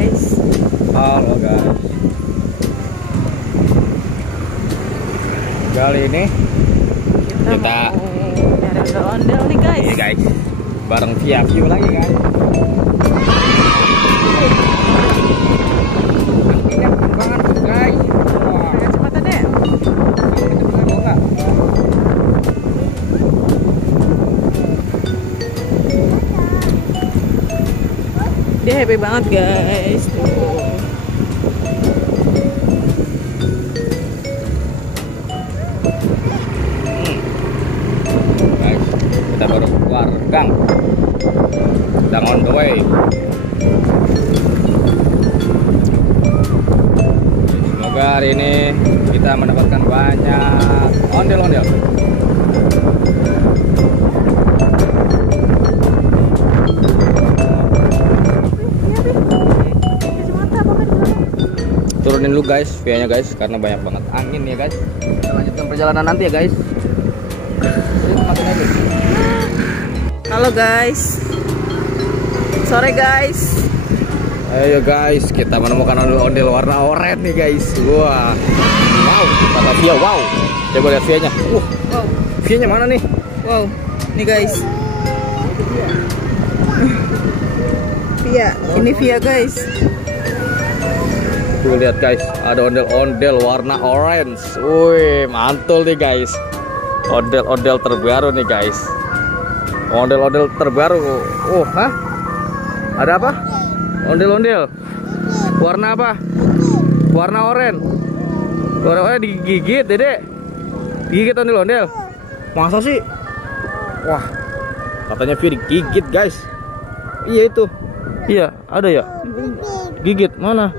guys. Halo guys. Kali ini kita mau nyari ondel-ondel nih guys. Iya guys, bareng Via View lagi guys. Ini perkembangan guys. Wah, Kecepatan deh. Dia happy banget guys. Tuh. Guys, kita baru keluar gang. Sedang on the way. Semoga hari ini kita mendapatkan banyak ondel-ondel. Turunin dulu guys via-nya guys, karena banyak banget angin ya guys. Kita lanjutkan perjalanan nanti ya guys. Halo guys. Sore guys. Ayo guys, kita menemukan ondel-ondel warna oranye nih guys. Wah. Wow, kata Via, wow. Coba lihat Via-nya. Wow. Via-nya mana nih? Wow. Nih guys. Via, ini Via guys. Tuh lihat guys, ada ondel-ondel warna orange. Wih, mantul nih guys. Ondel-ondel terbaru nih guys. Ondel-ondel terbaru. Hah? Ada apa? Ondel-ondel. Warna apa? Warna oranye. Warna oranye digigit, Dedek. Digigit ondel-ondel. Masa sih? Wah, katanya Via digigit guys. Iya itu. Iya, ada ya? Gigit mana?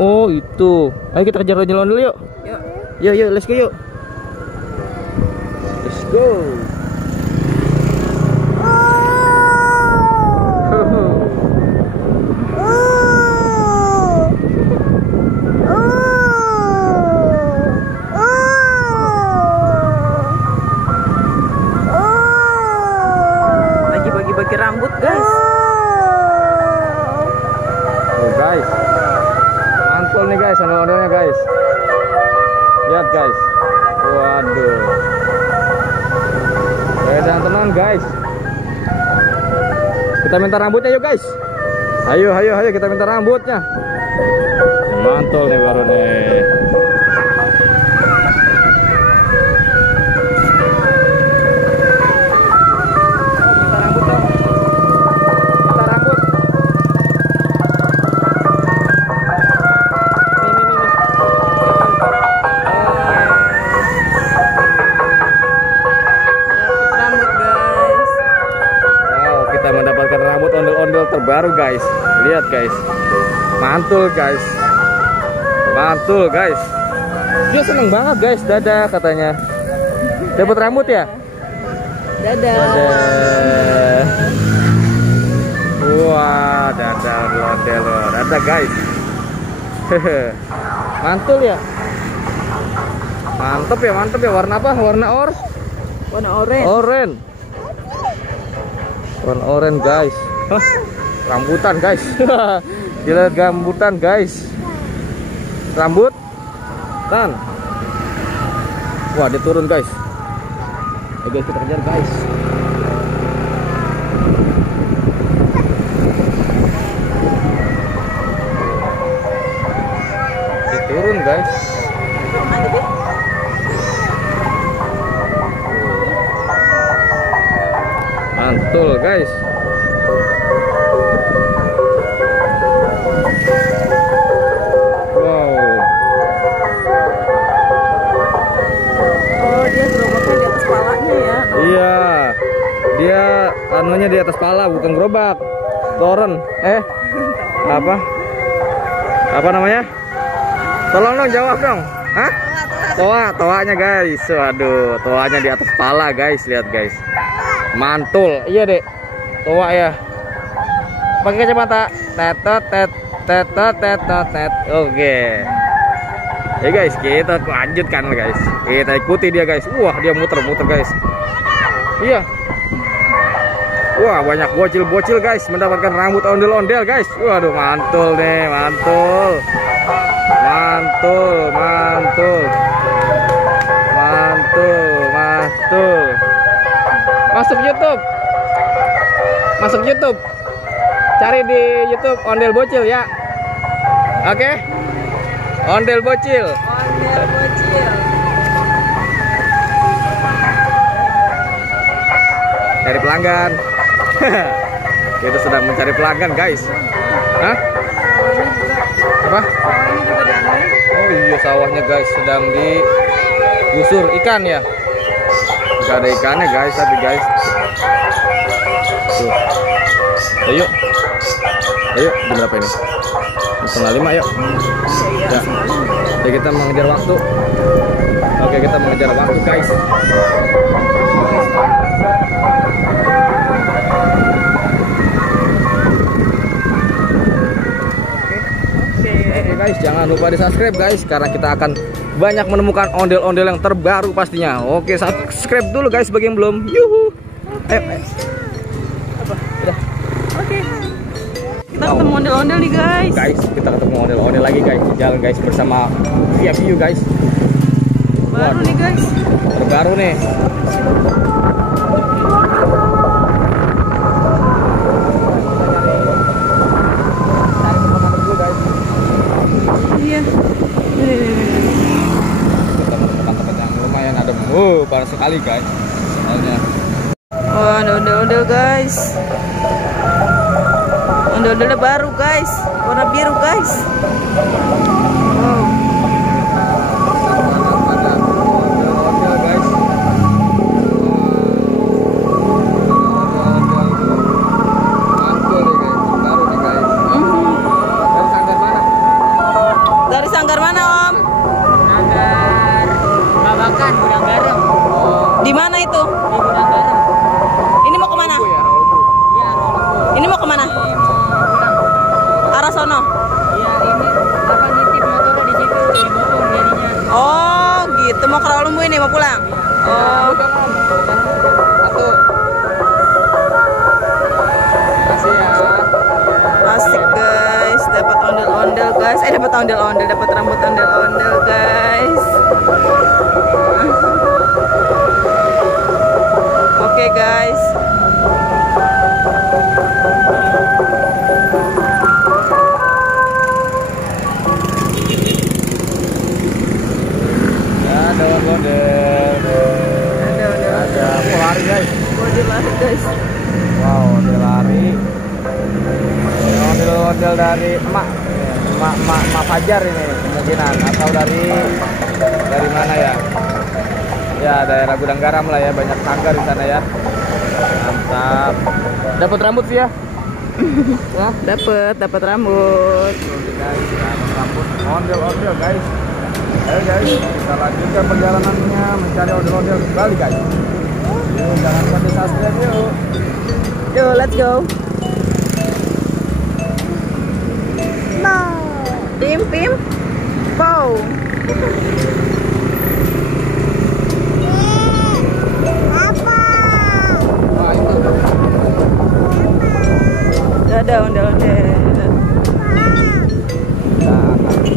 Oh itu. Ayo kita kejar ondel-ondel yuk. Yuk, let's go yuk. Let's go. Lagi bagi-bagi rambut guys. Oh guys, mantul nih guys ondel-ondelnya guys. Lihat guys. Waduh. Jangan tenang guys. Kita minta rambutnya yuk guys. Ayo kita minta rambutnya. Mantul nih baru nih. Mendapatkan rambut ondel-ondel terbaru guys. Lihat guys, mantul guys, mantul guys. Dia seneng banget guys. Dadah katanya. Dapat rambut ya. Dadah. Dadah. Wah, dadah ondel. Dadah guys. Mantul ya. Mantep ya. Warna apa? Warna Warna oranye. oranye. Warna oranye guys. Hah, rambutan guys. Gila, rambutan guys. Rambut kan. Wah, dia turun guys. Ayo guys, kita kejar guys. Dia turun guys. Mantul guys. Wow. Oh, dia gerobaknya di atas palanya ya. Iya. Dia anunya di atas pala, bukan gerobak. Toren. Apa? Apa namanya? Tolong dong jawab dong. Hah? Toanya guys. Waduh, toanya di atas pala guys. Lihat guys. Mantul. Iya dek. Toa ya. Pakai kacamata. Tet. Oke. Ya guys, kita lanjutkan guys. Kita ikuti dia guys. Wah, dia muter-muter guys. Iya. Wah, banyak bocil-bocil guys mendapatkan rambut ondel-ondel guys. Waduh, mantul nih, mantul. Mantul, mantul. Mantul, mantul. Masuk YouTube. Masuk YouTube. Cari di YouTube ondel bocil ya. Oke. Ondel bocil. Ondel bocil. Cari pelanggan. Kita sedang mencari pelanggan guys. Hah? Apa? Sawahnya juga dianuin. Oh iya, sawahnya guys sedang digusur ikan ya. Gak ada ikannya guys, tapi guys. Tuh. Ayo. Ayo, jam berapa ini? 4:30 yuk. Ya. Jadi kita mengejar waktu. Oke, kita mengejar waktu guys. Oke guys, jangan lupa di subscribe guys, karena kita akan banyak menemukan ondel-ondel yang terbaru pastinya. Oke, subscribe dulu guys bagi yang belum. Yuhu. Ayo. Apa? Udah. Oke. Kita ketemu ondel-ondel nih guys. Guys, kita ketemu ondel-ondel lagi guys di jalan guys bersama View guys. Baru nih guys. Terbaru nih. Iya. Kita menemukan tempat yang lumayan adem. Panas sekali guys. Soalnya. Oh, ada ondel-ondel guys. Ondel-ondelnya baru guys, warna biru guys. Wow. Ondel guys. Mantul nih guys. Baru nih guys. Dari sanggar mana? Dari sanggar mana Om? Sanggar Babakan, Gudang Garam. Di mana itu? Di Gudang Garam. Ini mau kemana? Ya, Iya, Rawalumbu. Ini mau kemana? Ini mau pulang. Arah sono. Iya, ini apa nitip motornya di situ, dipotong jadinya. Oh, gitu mau ke Rawalumbu ini mau pulang. Oh, Satu. Makasih ya. asik guys, dapat ondel-ondel guys. Dapat ondel-ondel, dapat rambut ondel-ondel guys. Oke guys. Ada ondel. Ada ondel. Ada mau lari guys. Ondel lari guys. Wow, ondel lari. Ondel dari emak Fajar ini kemungkinan, atau dari mana ya? Ya, daerah Gudang Garam lah ya, banyak sanggar di sana ya. Mantap. Dapat rambut sih ya? Wah, Dapat rambut. guys, dapat rambut ondel-ondel guys. Ayo guys, kita lanjutkan perjalanannya mencari ondel-ondel kembali guys. Yuk, jangan lupa di subscribe yuk. Yo, let's go. Nah, pim, pow.